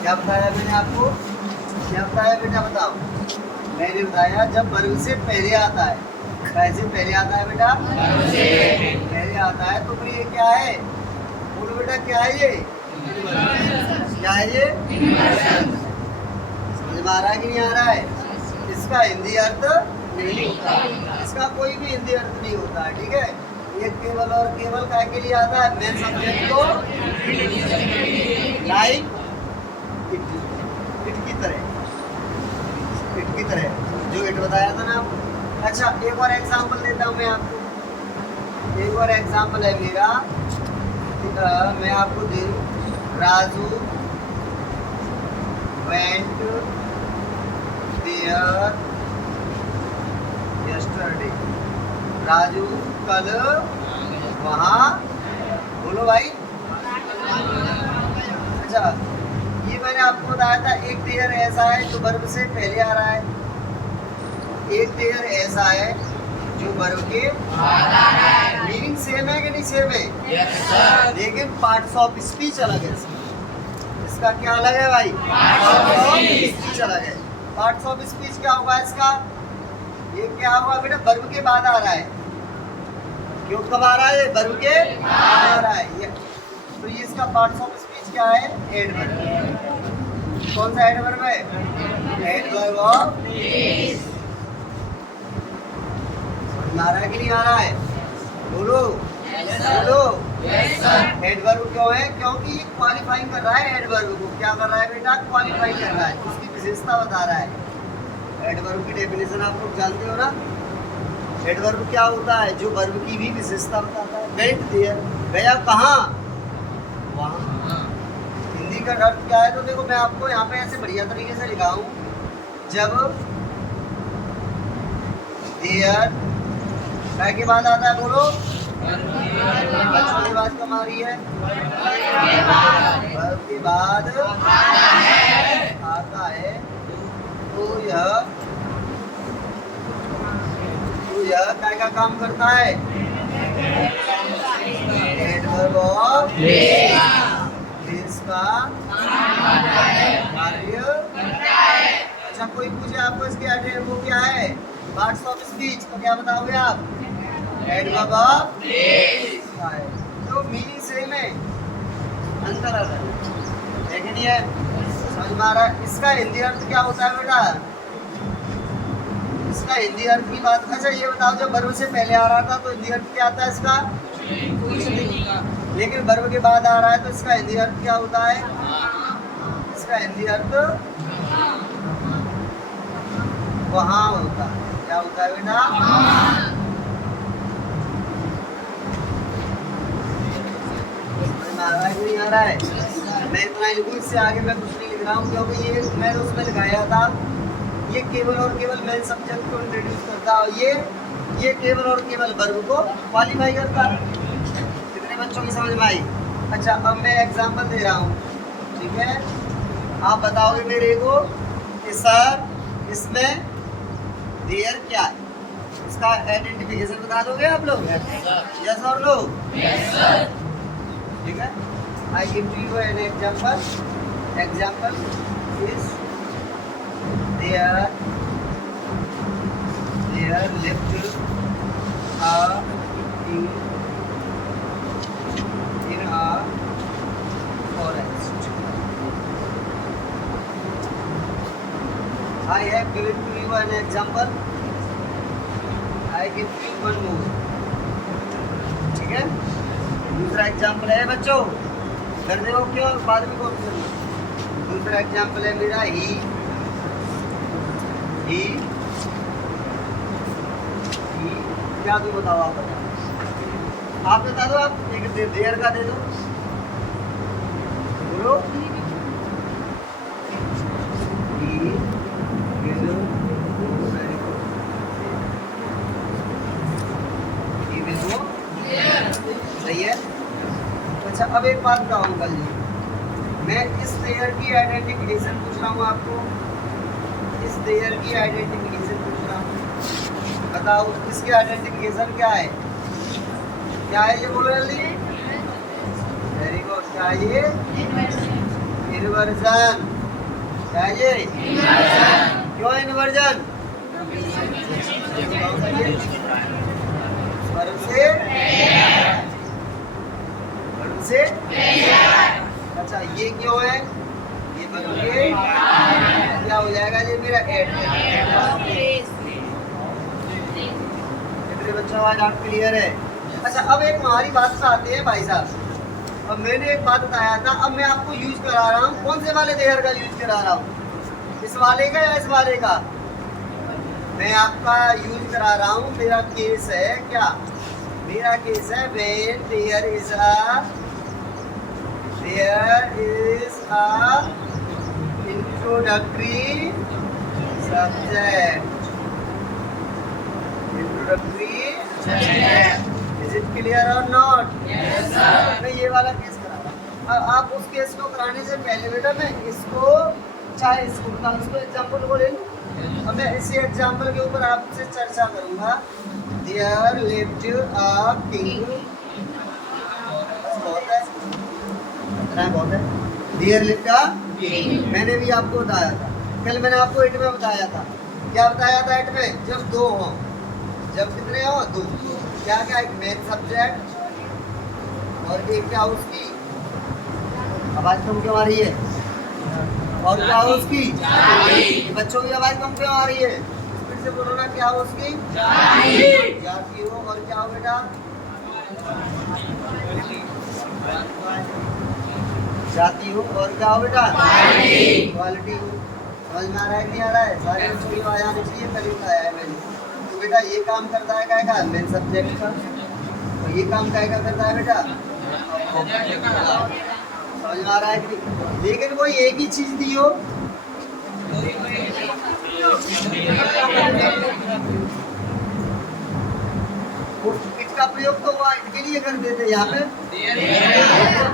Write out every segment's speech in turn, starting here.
क्या बताया मैंने आपको? क्या बताया बेटा बताओ? मैंने बताया जब वर्ब से पहले आता है। कैसे पहले आता है बेटा? पहले आता है तो फिर ये क्या है? बोलो बेटा क्या है ये? क्या है ये? समझ में आ रहा है कि नहीं आ रहा है? इसका हिंदी अर्थ नहीं होता, इसका कोई भी हिंदी अर्थ नहीं होता है, ठीक है। ये केवल और केवल काय के लिए आता है? मेन सब्जेक्ट को लाइक इट की तरह, इट की तरह जो इट बताया था ना। अच्छा एक और एग्जांपल देता हूँ मैं आपको। एक और एग्जांपल है मेरा, मैं आपको दे Raju went there yesterday. Raju कल वहाँ, बोलो भाई। अच्छा ये मैंने आपको बताया था, एक देयर ऐसा है जो वर्ब से पहले आ रहा है, एक देयर ऐसा है जो वर्ब के मीनिंग सेम है कि नहीं सेम है? yes, लेकिन पार्ट्स ऑफ स्पीच अलग है। इसका क्या अलग है भाई? पार्ट्स ऑफ स्पीच अलग है। पार्ट्स ऑफ स्पीच क्या होगा इसका? ये क्या होगा बेटा? वर्ब के बाद आ रहा है। क्यों कब आ रहा है? वर्ब के बाद आ रहा है ये। तो ये इसका पार्ट्स ऑफ स्पीच क्या है? एडवर्ब। कौन सा एडवर्ब है? Adverb of speech. आ रहा है कि नहीं आ रहा है? बोलो बोलो। एडवर्ब क्यों है? क्योंकि ये क्वालिफाइंग कर रहा है एडवर्ब को। क्या कर रहा है बेटा? क्वालिफाइंग कर रहा है, उसकी विशेषता बता रहा है। एडवर्ब की डेफिनेशन आप लोग जानते हो ना। एडवर्ब क्या होता है? जो वर्ब की भी विशेषता बताता है। वेंट देयर, गया कहाँ? वहाँ। हिंदी का अर्थ क्या है? तो देखो मैं आपको यहाँ पे ऐसे बढ़िया तरीके से लिखा हूँ। जब देयर काय के बाद आता है? बोलो बच्चों की बात कम आ रही है। वर्ब के बाद आता है तो यह काय का काम करता है? एडवर्ब ऑफ प्लेस का कार्य। अच्छा कोई पूछे आपको इसके एडवर्ब वो क्या है? पार्ट्स ऑफ स्पीच तो क्या बताओगे आप? एडवर्ब ऑफ प्लेस का है। तो मीनिंग सेम है, अंतर अलग है कि नहीं है? समझ में आ रहा है? इसका हिंदी अर्थ क्या होता है बेटा? इसका हिंदी अर्थ की बात। अच्छा ये बताओ, जब वर्ब से पहले आ रहा था तो हिंदी अर्थ क्या आता है इसका? कुछ नहीं। लेकिन वर्ब के बाद आ रहा है तो इसका हिंदी अर्थ क्या होता है? इसका हिंदी अर्थ वहाँ होता है। क्या होता है बेटा? आ रहा है कि नहीं आ रहा है? मैं इतना ही लिखूँ, इससे आगे मैं कुछ नहीं लिख रहा हूँ, क्योंकि ये मैंने उसमें लिखाया था ये केवल और केवल मेन सब्जेक्ट को इंट्रोड्यूस करता है। ये केवल और केवल वर्ब को क्वालिफाई करता है। कितने बच्चों की समझ में आई? अच्छा अब मैं एग्जांपल दे रहा हूँ, ठीक है। आप बताओगे मेरे को कि सर इसमें देयर क्या है? इसका आइडेंटिफिकेशन बता दोगे आप लोग? यस और नो? ठीक है। I give to you an example. Example is there lived a king in a forest. I have given to you an example. I give you one more. ठीक है। दूसरा एग्जाम्पल है बच्चों, कर दे क्यों बाद में कौन करना। दूसरा एग्जाम्पल है मेरा ही क्या तुम बताओ? आप बताओ, आप बता दो। आप एक देयर का दे दो, बोलो। सही है। अच्छा अब एक बात बताओ अंकल जी, मैं इस देयर की आइडेंटिफिकेशन पूछ रहा हूँ आपको। इस देयर की आइडेंटिफिकेशन पूछ रहा हूँ, बताओ इसकी आइडेंटिफिकेशन क्या है? क्या है ये बोलो जल्दी। Very good. क्या बताइए इन्वर्जन। क्या है ये? क्यों इन्वर्जन? वर्ब से अच्छा ये क्यों है? ये वर्ब के क्या हो जाएगा? ये मेरा एड। बच्चा आवाज आप क्लियर है? अच्छा अब एक हमारी बात पे आते हैं भाई साहब। अब मैंने एक बात बताया था, अब मैं आपको यूज करा रहा हूँ। कौन से वाले देयर का यूज करा रहा हूँ? इस वाले का या इस वाले का? मैं आपका यूज करा रहा हूँ। मेरा केस है क्या? मेरा केस है when there is a introductory subject. Is it clear or not? Yes sir. मैं ये वाला केस करा रहा हूँ। आप उस केस को कराने से पहले बेटा मैं इसको चाहे इसको एग्जाम्पल को ले लूँ। अब मैं इसी एग्जाम्पल के ऊपर आपसे चर्चा करूंगा। There lived a king। बहुत है, इतना बहुत है। There lived a king। मैंने भी आपको बताया था, कल मैंने आपको इट में बताया था। क्या बताया था इट में? जब दो हो, जब कितने हो? दो। क्या क्या? एक मेन सब्जेक्ट और एक क्या उसकी आवाज कम क्यों आ रही है? और क्या हो उसकी? बच्चों की आवाज कम क्यों आ रही है? फिर से बोलो ना, क्या हो उसकी? जाती हो। और क्या हो बेटा? जाती हो। और क्या हो बेटा? क्वालिटी हो। समझ में आ रहा है नहीं आ रहा है? सारे बच्चों की आवाज आनी चाहिए, कल बताया है मैंने। तो बेटा ये काम करता है क्या? मेन सब्जेक्ट का। और ये काम क्या करता है बेटा? समझ में आ रहा है कि नहीं? लेकिन वो एक ही चीज दी हो। इट का प्रयोग तो हुआ इनके लिए कर देते यहाँ पे।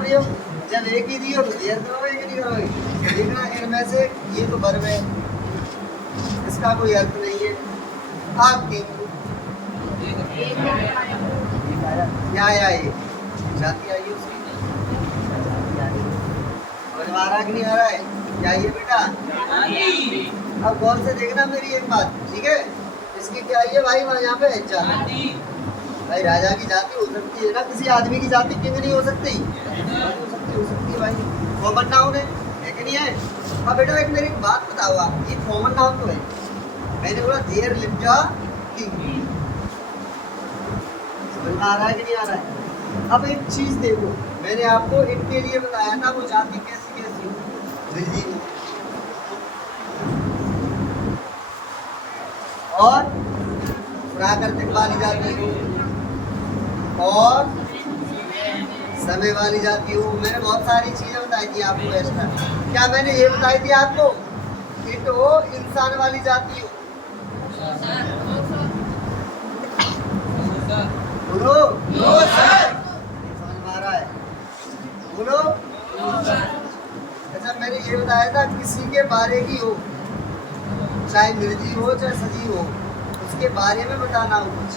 प्रयोग जब एक ही दी हो तो देर करोगे कि नहीं करोगे? देखना इनमें से ये तो वर्ब है, इसका कोई अर्थ नहीं है। आपकी क्या आया? ये जाती आई है उसकी। समझ आ रहा है कि नहीं आ रहा है? क्या ये बेटा? अब गौर से देखना मेरी एक बात, ठीक है? इसकी क्या है भाई? वहाँ यहाँ पे जाति। भाई राजा की जाति हो सकती है ना, किसी आदमी की जाति क्यों नहीं हो सकती? हो सकती है भाई। कॉमन नाउन है कि नहीं है? अब बेटा एक मेरी बात बताओ आप, ये कॉमन नाउन तो है। मैंने बोला देयर लिव्ड अ किंग। समझ में आ रहा है कि नहीं आ रहा है? अब एक चीज देखो, मैंने आपको इनके लिए बताया था वो जाति कैसी कैसी और प्राकृतिक वाली जाति हो और समय वाली जाति हो। मैंने बहुत सारी चीजें बताई थी आपको एक्स्ट्रा। क्या मैंने ये बताई थी आपको? इट हो इंसान वाली जाति हो। बोलो समझ में आ रहा है? बोलो। अच्छा मैंने ये बताया था किसी के बारे की हो, चाहे निर्जीव हो चाहे सजीव हो, उसके बारे में बताना हो कुछ।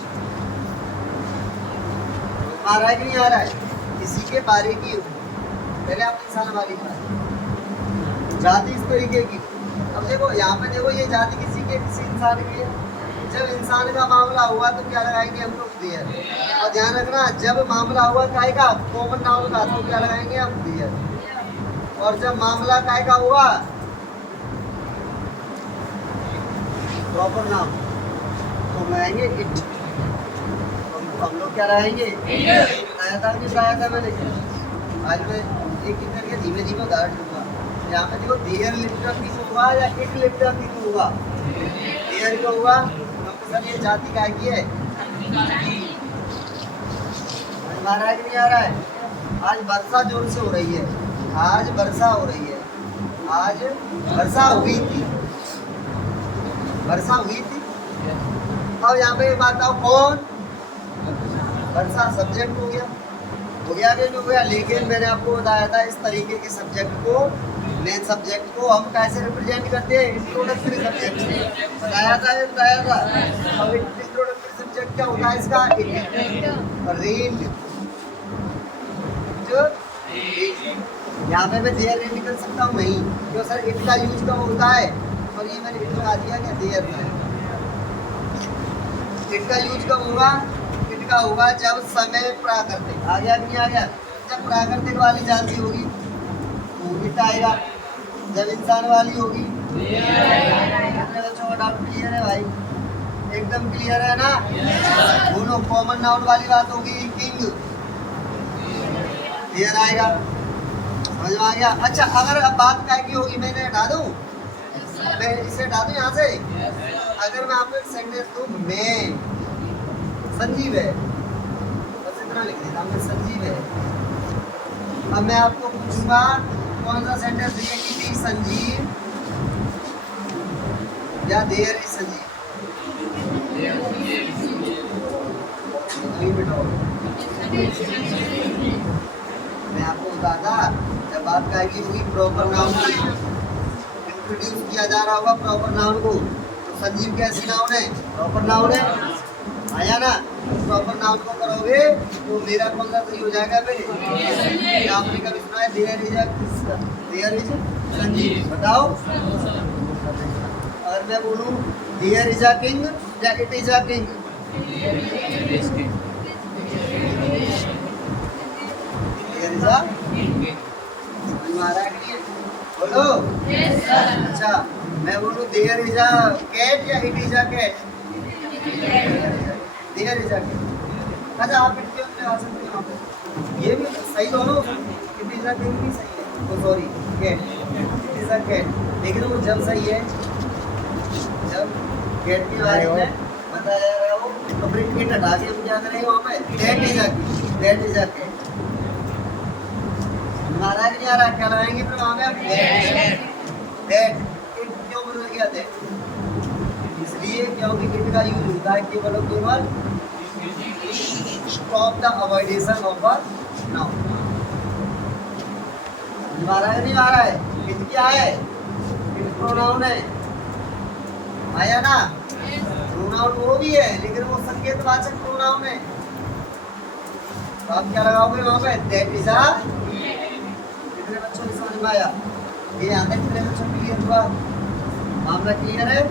आ रहा है कि नहीं आ रहा है? किसी के बारे की हो। पहले आप इंसान वाली बात, जाति इस तरीके की। अब देखो यहाँ पे देखो, ये जाति किसी इंसान की है। जब इंसान का मामला हुआ तो क्या लगाएंगे हम लोग? देयर। और ध्यान रखना, जब मामला हुआ काय का? कॉमन नाउन का, तो क्या लगाएंगे हम? देयर। और जब मामला काय का हुआ? प्रॉपर नाउन, तो लगाएंगे इट। हम लोग क्या लगाएंगे? बताया था नहीं बताया था मैंने? आज मैं एक एक करके धीमे धीमे उदाहरण दूंगा। यहाँ पे देखो देयर लिफ्ट अप हुआ या इट लिफ्ट अप हुआ? देयर क्यों हुआ? सर ये जाति का की है। आ रहा है कि नहीं आ रहा है? आज वर्षा जोर से हो रही है, आज वर्षा हो रही है, आज वर्षा हुई थी, वर्षा हुई थी। अब यहाँ पे बात आओ, कौन? वर्षा सब्जेक्ट हो गया कि नहीं हो गया? लेकिन मैंने आपको बताया था इस तरीके के सब्जेक्ट को, मेन सब्जेक्ट को हम कैसे रिप्रेजेंट करते हैं? इंट्रोडक्टरी सब्जेक्ट से। बताया था। अब इंट्रोडक्टरी सब्जेक्ट क्या होता है इसका? रेन यहाँ पे मैं देयर नहीं निकल सकता हूँ नहीं, क्यों सर इट का यूज कब होता है, और ये मैंने इट लगा दिया क्या देयर का। इट का यूज कब होगा, इट का होगा जब समय प्राकृतिक आ गया कि नहीं आ गया, जब प्राकृतिक वाली जानती होगी तो इट आएगा, जब इंसान वाली होगी बच्चों का डाउट क्लियर है भाई, एकदम क्लियर है ना। दोनों कॉमन नाउन वाली बात होगी किंग, क्लियर आएगा, समझ में आ गया। अच्छा अगर अब बात क्या की होगी, मैंने हटा दूं, मैं इसे हटा दूं यहाँ से, अगर मैं आपको एक सेंटेंस दूं, मैं संजीव है, बस इतना लिख देता हूँ संजीव है। अब मैं आपको पूछूंगा कौन सा सेंटेंस दिए कि संजीव या देयर इज संजीव, मैं आपको बताता जब बात कहेगी होगी प्रॉपर नाउन को इंट्रोड्यूस किया जा रहा होगा, प्रॉपर नाउन को, तो संजीव कैसी नाउन है, प्रॉपर नाउन है, आया ना। प्रॉपर नाउन को करोगे तो मेरा कौन सा सही हो जाएगा फिर, आपने कभी सुना है देयर इज संजीव, बताओ। अगर मैं बोलूं देयर इज अ किंग या इट इज अ किंग, बोलो। अच्छा मैं बोलूं देयर इज अ कैट या it is a cat, there is a cat. अच्छा आप इट क्यों आ सकते हो, ये भी सही दोनों, इट इज अ किंग भी सही है, तो sorry cat, it is a cat, लेकिन वो जब सही है जब कैट के बारे में बताया जा रहा हो, तो फिर कैट हटा के हम क्या करेंगे वहाँ पे, that is a king, that is a cat. हमारा नहीं आ रहा, क्या लगाएंगे फिर वहाँ पे, दैट, इट क्यों बदल गया दैट, इसलिए क्योंकि इट का यूज होता है केवल और केवल stop the avoidation of a noun. हमारा नहीं आ रहा है, इट क्या है, इट प्रोनाउन है, आया ना। प्रोनाउन वो भी है लेकिन वो संकेतवाचक प्रोनाउन है, तो आप क्या लगाओगे वहाँ पे, दैट इज अ। कितने बच्चों को समझ में आया, ये यहाँ तक कितने बच्चों क्लियर हुआ, मामला क्लियर है।